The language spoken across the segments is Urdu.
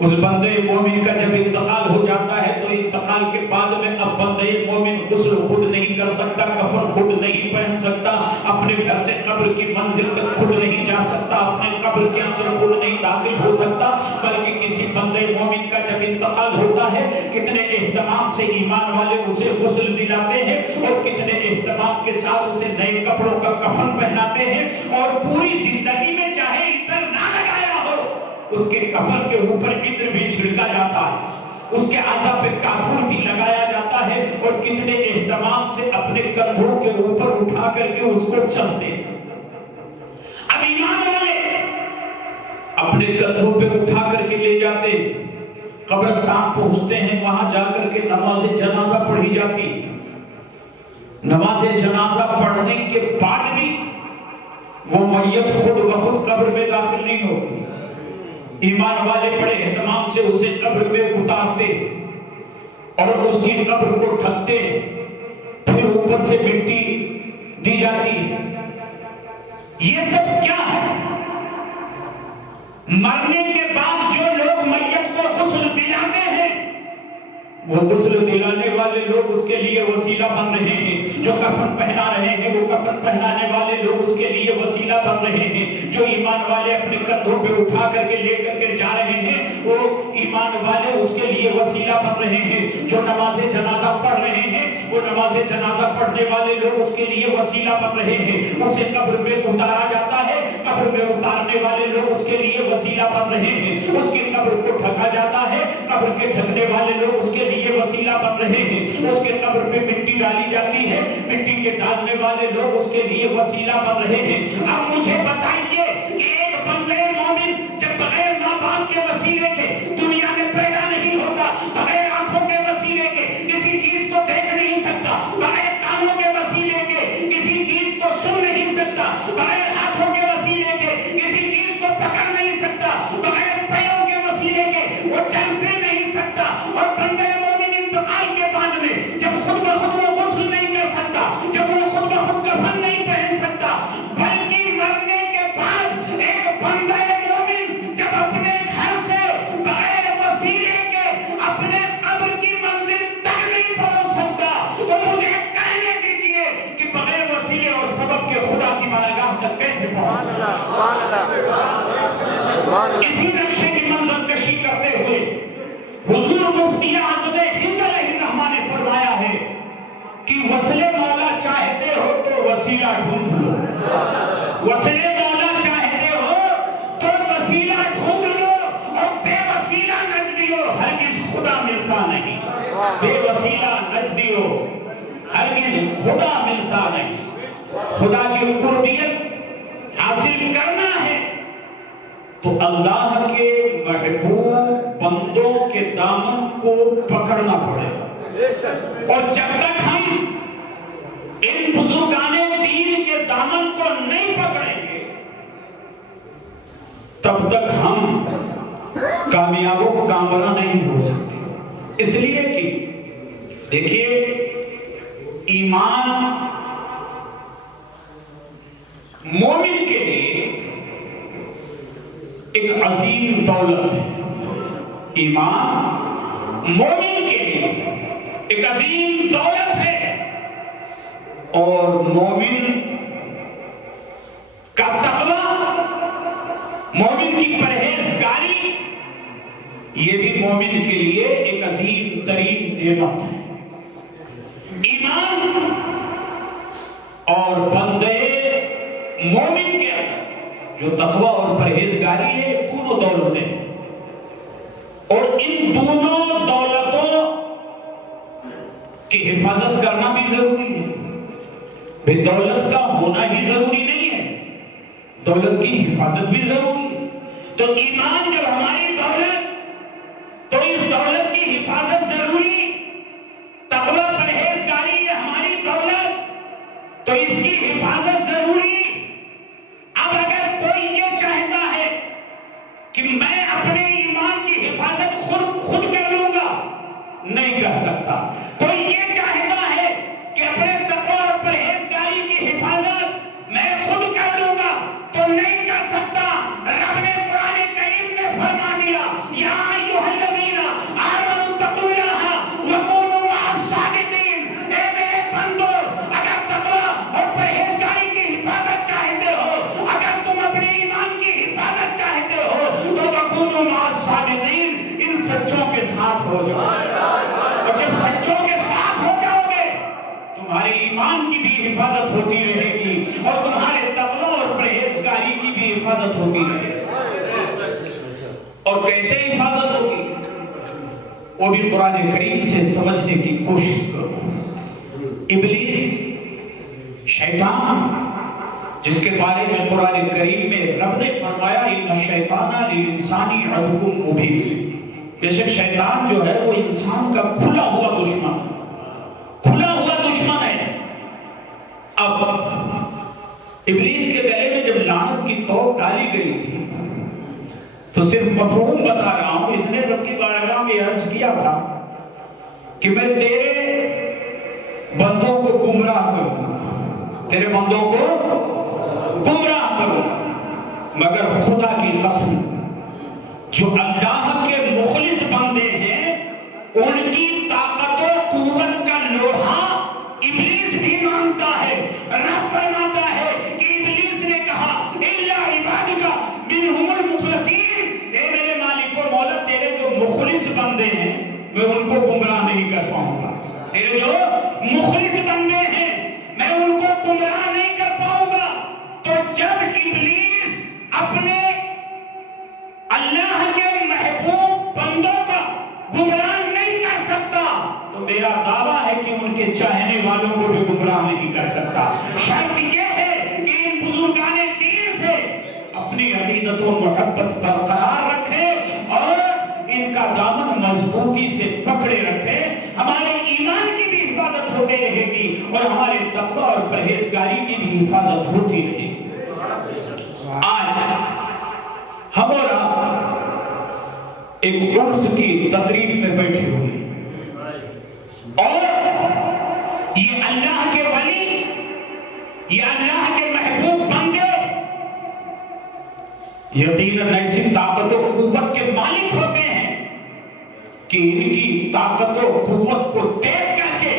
اس بندے مومن کا جب انتقال ہو جاتا ہے تو انتقال کے بعد میں اب بندے مومن غسل خود نہیں کر سکتا، کفن خود نہیں پہن سکتا، اپنے گھر سے قبر کی منزل تک خود نہیں جا سکتا، اپنے قبر کے اندر خود نہیں داخل ہو سکتا، بلکہ کسی بندے مومن کا جب انتقال ہوتا ہے کتنے اہتمام سے ایمان والے اسے غسل دلاتے ہیں اور کتنے اہتمام کے ساتھ اسے نئے کپڑوں کا کفن پہناتے ہیں، اور پوری زندگی میں چاہے عطر نہ لگایا ہو اس کے کفن کے اوپر عطر بھی چھڑکا جاتا ہے، اس کے اعضاء پہ کافور بھی لگایا جاتا ہے، اور کتنے اہتمام سے اپنے کندھوں کے اوپر اٹھا کر کے اس کو چلتے ہیں۔ اب ایمان والے اپنے کندھوں پہ اٹھا کر کے لے جاتے، قبرستان پہنچتے ہیں، وہاں جا کر کے نماز جنازہ پڑھی جاتی، نماز جنازہ پڑھنے کے بعد بھی وہ میت خود بخود قبر میں داخل نہیں ہوتی، ایمان والے بڑے اہتمام سے اسے قبر میں اتارتے اور اس کی قبر کو ڈھکتے، پھر اوپر سے مٹی دی جاتی ہے۔ یہ سب کیا ہے؟ مرنے کے بعد جو لوگ میت کو غسل دلاتے ہیں وہ غسل دلانے والے لوگ اس کے لیے وسیلہ بن رہے ہیں، جو کفن پہنا رہے ہیں وہ کفن پہنانے والے لوگ اس کے لیے وسیلہ بن رہے ہیں، جو ایمان والے اپنے کندھوں پہ اٹھا کر کے لے کر کے جا رہے ہیں وہ ایمان والے اس کے لیے وسیلہ بن رہے ہیں، جو نماز جنازہ پڑھ رہے ہیں وہ نماز جنازہ پڑھنے والے لوگ اس کے لیے وسیلہ بن رہے ہیں، اسے قبر میں اتارا جاتا ہے، قبر میں اتارنے والے لوگ اس کے لیے وسیلہ بن رہے ہیں، اس کی قبر کو ڈھکا جاتا ہے، قبر کے ڈھکنے والے لوگ اس کے لیے وسیلہ بن رہے ہیں، اس کے قبر پہ مٹی ڈالی جاتی ہے، مٹی کے ڈالنے والے لوگ اس کے لیے وسیلہ بن رہے ہیں۔ اب مجھے بتائیے کہ ایک بندے مومن جب بغیر ماں باپ کے وسیلے کے دنیا میں پیدا نہیں ہوتا، بغیر آنکھوں کے وسیلے کے کسی چیز کو دیکھ نہیں سکتا، بغیر کانوں کے وسیلے کے کسی چیز کو سن نہیں سکتا، بغیر ہاتھوں کے وسیلے کے کسی چیز کو پکڑ نہیں سکتا، بغیر پیروں کے وسیلے کے وہ چل پھر نہیں سکتا، اور بندے انتقال کے بعد میں جب خود بخود وہ غسل نہیں کر سکتا، جب وہ خود بخود کفن نہیں پہن سکتا، بلکہ مرنے کے بعد ایک بندہ مومن جب اپنے گھر سے بغیر وسیلے کے اپنے قبر کی منزل تک نہیں پہنچ سکتا، تو مجھے کہنے دیجئے کہ بغیر وسیلے اور سبب کے خدا کی بارگاہ تک کیسے پہنچ؟ اسی نقشے کی منظر کشی کرتے ہوئے حضور مفتی اعظم ہند علیہ الرحمہ نے فرمایا ہے کہ وصل مولا چاہتے ہو تو وسیلہ ڈھونڈ لو، وصل مولا چاہتے ہو تو وسیلہ ڈھونڈ لو، اور بے وسیلہ نجدیو ہرگز خدا ملتا نہیں، بے وسیلہ نجدیو ہرگز خدا ملتا نہیں۔ خدا کی قربیت حاصل کرنا ہے تو اللہ کے محبوب بندوں کے دامن کو پکڑنا پڑے گا، اور جب تک ہم ان بزرگان دین کے دامن کو نہیں پکڑیں گے تب تک ہم کامیاب و کامرا نہیں ہو سکتے۔ اس لیے کہ دیکھیے ایمان مومن کے لیے ایک عظیم دولت ہے، ایمان مومن کے لیے ایک عظیم دولت ہے، اور مومن کا تقویٰ، مومن کی پرہیزگاری، یہ بھی مومن کے لیے ایک عظیم ترین نعمت ہے۔ ایمان اور بندے مومن کے اندر جو تقویٰ اور پرہیزگاری ہے یہ دونوں دولتیں ہیں، اور ان دونوں دولتوں کی حفاظت کرنا بھی ضروری ہے۔ بھئی دولت کا ہونا ہی ضروری نہیں ہے، دولت کی حفاظت بھی ضروری ہے۔ تو ایمان جب ہماری دولت، تو اس دولت کی حفاظت ضروری، تقویٰ پرہیزگاری ہے ہماری دولت، تو اس کی حفاظت ضروری۔ اب اگر کوئی یہ چاہتا ہے کہ میں اپنے ایمان کی حفاظت خود کر لوں گا، نہیں کر سکتا۔ کوئی یہ چاہتا ہے کہ اپنے تقویٰ اور پرہیزگاری کی حفاظت میں خود کر لوں گا، تو نہیں کر سکتا۔ رب نے قرآن کریم میں فرما دیا، یا وَكُونُوا مَعَ الصَّادِقِينَ، ان سچوں کے ساتھ ہو جاؤ، اور جب سچوں کے ساتھ ہو جاؤ گے تمہارے ایمان کی بھی حفاظت ہوتی رہے گی اور تمہارے تقوی اور پرہیزگاری کی بھی حفاظت ہوتی رہے گی۔ اور کیسے حفاظت ہوگی وہ بھی قرآن کریم سے سمجھنے کی کوشش کرو۔ ابلیس، شیطان، جس کے بارے میں قرآن کریم میں رب نے فرمایا ان الشیطان للانسان عدو مبین، بے شک شیطان جو ہے وہ انسان کا کھلا ہوا دشمن ہے۔ اب ابلیس کے گلے میں جب لعنت کی توق ڈالی گئی تھی تو صرف مفہوم بتا رہا ہوں، اس نے رب کی بارگاہ میں عرض کیا تھا کہ میں تیرے بندوں کو گمراہ کروں، مگر خدا کی قسم جو اللہ کے مخلص بندے ہیں ان کی طاقت و قوت کا لوہا ابلیس بھی مانتا ہے۔ رب فرماتا ہے کہ ابلیس نے کہا الا عبادک منہم المخلصین، اے میرے مالک و مولا تیرے جو مخلص بندے ہیں میں ان کو گمراہ نہیں کر پاؤں گا، تیرے جو مخلص بندے ہیں میں ان کو گمراہ نہیں کر پاؤں گا۔ تو جب ابلیس اپنے اللہ کے محبوب بندوں کا گمراہ نہیں کر سکتا تو میرا دعویٰ ہے کہ ان کے چاہنے والوں کو بھی گمراہ نہیں کر سکتا۔ شرط یہ ہے کہ ان بزرگان دین سے اپنی عقیدت و محبت برقرار رکھے اور ان کا دامن مضبوطی سے پکڑے رکھے، ہمارے ایمان کی بھی حفاظت ہوتے رہے گی اور ہمارے تقوی اور پرہیزگاری کی بھی حفاظت ہوتی رہے گی۔ آج ہم اور آپ ایک عرس کی تقریب میں بیٹھے ہوئے اور یہ اللہ کے ولی، یہ اللہ کے محبوب بندے یقیناً ایسی طاقت و قوت کے مالک ہوتے ہیں کہ ان کی طاقت و قوت کو دیکھ کر کے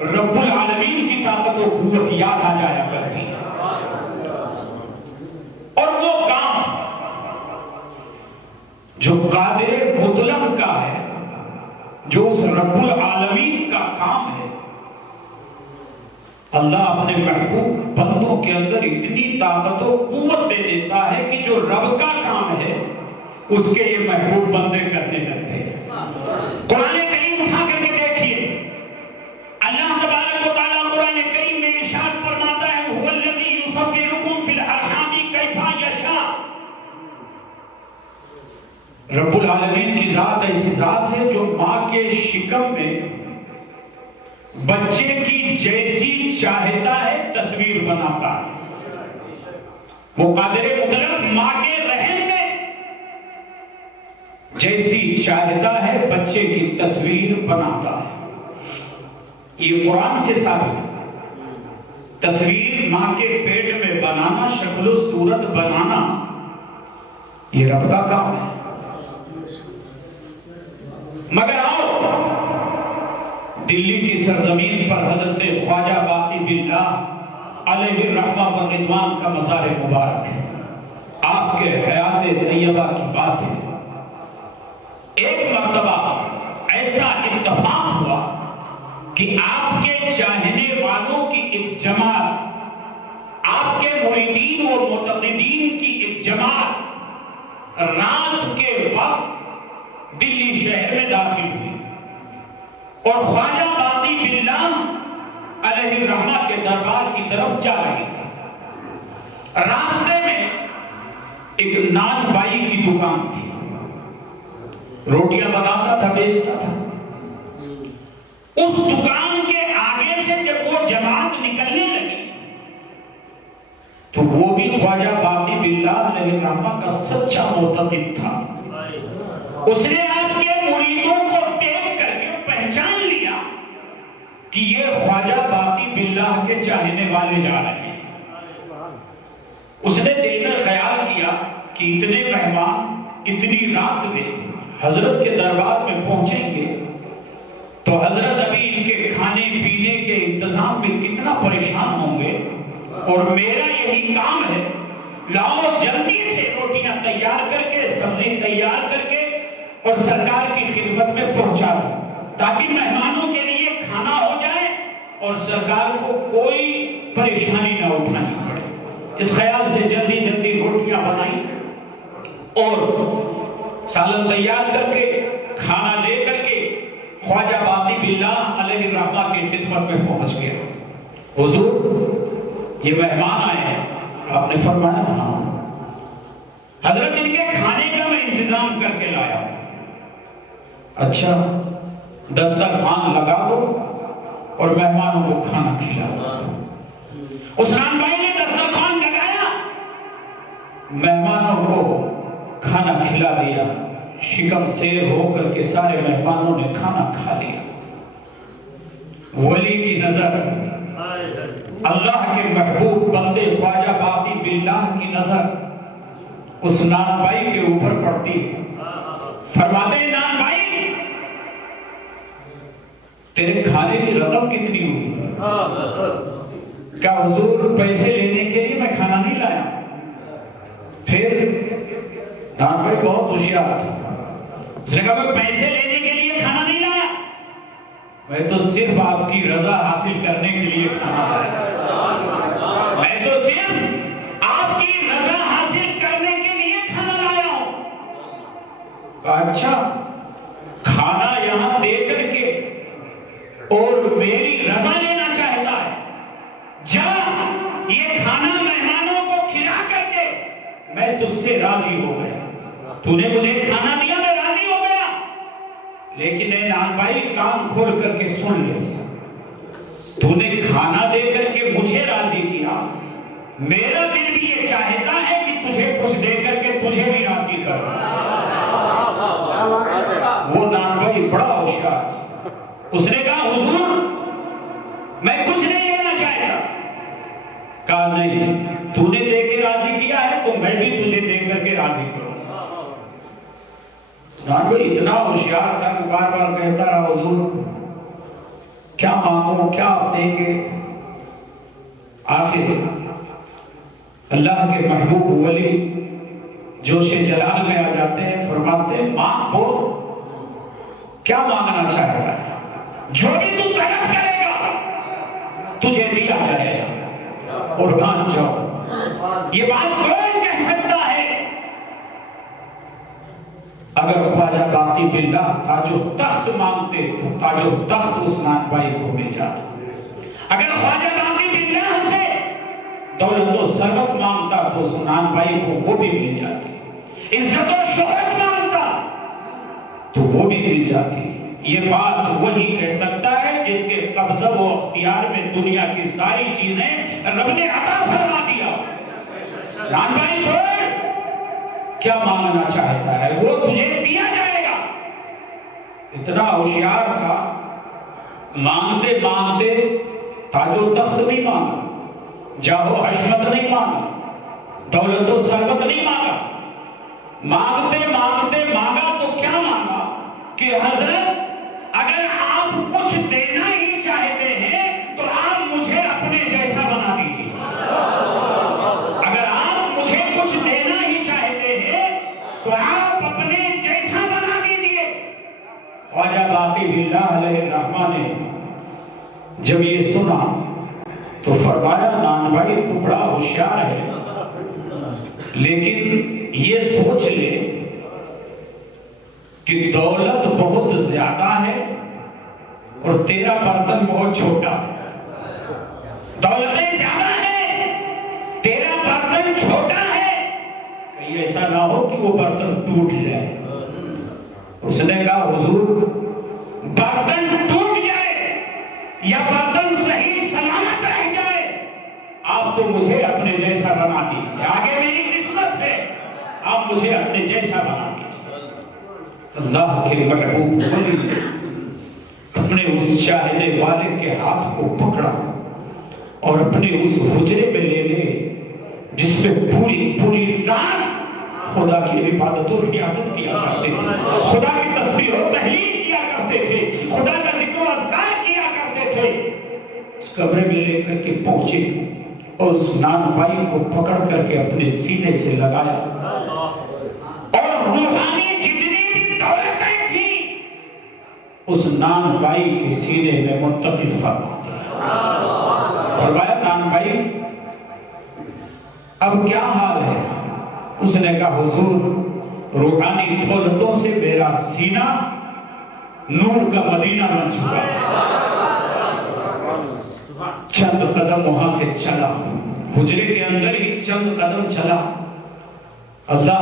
رب العالمین کی طاقت و قوت یاد آ جایا کرتی ہے۔ اور وہ کام جو قادر مطلق کا ہے، جو اس رب العالمین کا کام ہے، اللہ اپنے محبوب بندوں کے اندر اتنی طاقت و قوت دے دیتا ہے کہ جو رب کا کام ہے اس کے یہ محبوب بندے کرنے لگتے ہیں۔ قرآن کریم اٹھا کر کے دیکھیے، اللہ تبارک و تعالیٰ قرآن کریم میں ارشاد فرماتا ہے هو الذی یصورکم فی الارحام کیف یشاء۔ رب العالمین کی ذات ایسی ذات ہے جو ماں کے شکم میں بچے کی جیسی چاہتا ہے تصویر بناتا ہے۔ وہ قادر مطلق ماں کے رحم میں جیسی چاہتا ہے بچے کی تصویر بناتا ہے۔ یہ قرآن سے ثابت ہے۔ تصویر ماں کے پیٹ میں بنانا، شکل و صورت بنانا، یہ رب کا کام ہے۔ مگر آؤ دلی کی سرزمین پر حضرت خواجہ باقی باللہ علیہ الرحمہ والرضوان کا مزار مبارک ہے، آپ کے حیات طیبہ کی بات ہے۔ ایک مرتبہ ایسا اتفاق ہوا کہ آپ کے چاہنے والوں کی ایک جماعت، آپ کے مریدین و متقدین کی ایک جماعت رات کے وقت دلی شہر میں داخل ہوئی اور خواجہ باقی باللہ علیہ الرحمہ کے دربار کی طرف جا رہی تھی۔ راستے میں ایک نان بائی کی دکان تھی، روٹیاں بناتا تھا، بیچتا تھا۔ اس دکان کے آگے سے جب وہ جماعت نکلنے لگی تو وہ بھی خواجہ باقی باللہ علیہ الرحمہ کا سچا معتقد تھا۔ اس نے آپ کے مریدوں کو دیکھ کر کے پہچان لیا کہ یہ خواجہ باقی باللہ کے چاہنے والے جا رہے ہیں۔ اس نے دل میں خیال کیا کہ اتنے مہمان اتنی رات میں حضرت کے دربار میں پہنچیں گے تو حضرت ابھی ان کے کھانے پینے کے انتظام میں کتنا پریشان ہوں گے، اور میرا یہی کام ہے لاؤ جلدی سے روٹیاں تیار کر کے، سبزی تیار کر کے اور سرکار کی خدمت میں پہنچا دو، تاکہ مہمانوں کے لیے کھانا ہو جائے اور سرکار کو کوئی پریشانی نہ اٹھانی پڑے۔ اس خیال سے جلدی جلدی روٹیاں بنائیں اور سالن تیار کر کے، کھانا لے کر کے خواجہ باقی باللہ علیہ الرحمہ کی خدمت میں پہنچ گیا۔ حضور یہ مہمان آئے ہیں۔ آپ نے فرمایا ہاں حضرت، ان کے کھانے کا میں انتظام کر کے لایا۔ اچھا دسترخوان لگا دو اور مہمانوں کو کھانا کھلا دو۔ عثمان بھائی نے دسترخوان لگایا، مہمانوں کو کھانا کھلا دیا، شکم سیر ہو کر کے سارے مہمانوں نے کھانا کھا لیا۔ ولی کی نظر، اللہ کے محبوب بندے خواجہ باقی باللہ کی نظر اس نان بھائی کے اوپر پڑتی ہے۔ فرماتے ہیں نان بھائی تیرے کھانے کی رقم کتنی ہوئی؟ کہا حضور پیسے لینے کے لیے میں کھانا نہیں لایا۔ پھر نان بھائی بہت ہوشیار تھا، اس نے کہا میں پیسے لینے کے لیے کھانا نہیں لایا، میں تو صرف آپ کی رضا حاصل کرنے کے لیے کھانا لایا، میں تو صرف آپ کی رضا حاصل کرنے کے لیے کھانا لایا ہوں۔ کہا اچھا کھانا یہاں دے کر کے اور میری رضا لینا چاہتا ہے، جا یہ کھانا مہمانوں کو کھلا کر کے میں تجھ سے راضی ہو گیا، تو نے مجھے کھانا دیا میں راضی ہو گیا، لیکن اے نان بھائی کان کھول کر کے سن لے، تو نے کھانا دے کر کے مجھے راضی کیا، میرا دل بھی یہ چاہتا ہے کہ تجھے کچھ دے کر کے تجھے بھی راضی کر۔ وہ نان بھائی بڑا ہوشیار تھا، اس نے کہا حضور میں کچھ نہیں لینا چاہتا۔ کہا نہیں تو نے دے کے راضی کیا ہے تو میں بھی تجھے دے کر کے راضی کروں۔ نان بھائی اتنا ہوشیار تھا کہ بار بار کہتا رہا حضور کیا مانگو کیا آپ دیں گے؟ آخر اللہ کے محبوب ولی جوش جلال میں آ جاتے ہیں، فرماتے ہیں مانگ بول، کیا مانگنا چاہتا ہے؟ جو بھی تو طلب کرے گا تجھے دیا جائے گا، قربان جاؤ۔ یہ بات کون کہہ سکتا ہے؟ اگر خواجہ باقی باللہ تاج و تخت مانگتے تو تاج و تخت اس نان بھائی کو مل جاتا، اگر خواجہ باقی باللہ سے دولت و ثروت مانگتا تو اس نان بھائی کو وہ بھی مل جاتی، عزت و شہرت مانگتا تو وہ بھی مل جاتی۔ یہ بات وہی کہہ سکتا ہے جس کے قبضہ و اختیار میں دنیا کی ساری چیزیں رب نے عطا فرما دیا۔ نان بھائی بول کیا مانگنا چاہتا ہے، وہ تجھے دیا جائے گا۔ اتنا ہوشیار تھا، مانگتے مانگتے تاج و تخت نہیں مانگا، جاہ و حشمت نہیں مانگا، دولت و ثروت نہیں مانگا، مانگتے مانگتے مانگا تو کیا مانگا کہ حضرت اگر آپ کچھ دینا ہی چاہتے ہیں تو آپ مجھے اپنے جیسا بنا دیجیے، اگر آپ مجھے کچھ دینا ہی چاہتے ہیں تو آپ اپنے جیسا بنا دیجیے۔ خواجہ باقی باللہ علیہ الرحمہ نے جب یہ سنا تو فرمایا نان بھائی تو بڑا ہوشیار ہے، لیکن یہ سوچ لے کہ دولت بہت زیادہ ہے اور تیرا برتن بہت چھوٹا ہے، دولتیں زیادہ ہیں تیرا برتن چھوٹا ہے، کہیں ایسا نہ ہو کہ وہ برتن ٹوٹ جائے۔ اس نے کہا حضور برتن ٹوٹ جائے یا برتن صحیح سلامت رہ جائے آپ تو مجھے اپنے جیسا بنا دیجیے، آگے میری قسمت ہے، آپ مجھے اپنے جیسا بنا دیجیے۔ اللہ کے محبوب ولی اپنے اس چاہنے والے کے ہاتھ کو پکڑا اور اپنے اس حجرے میں لے گئے جس میں پوری پوری رات خدا کی عبادت و ریاضت کیا کرتے تھے، خدا کی تسبیح و تحلیل کیا کرتے تھے، خدا کا ذکر و اذکار کیا کرتے تھے۔ اس کمرے میں لے کر کے پہنچے اور اس نان بھائی کو پکڑ کر کر کے اپنے سینے سے لگایا، اور روحانی جتنی بھی دولتیں تھیں اس نان بھائی کے سینے میں منتقل فرمایا نان بھائی اب کیا حال ہے؟ اس نے کہا حضور روحانی دولتوں سے میرا سینہ نور کا مدینہ بن چکا، چند قدم وہاں سے چلا، حجرے کے اندر ہی چند قدم چلا، اللہ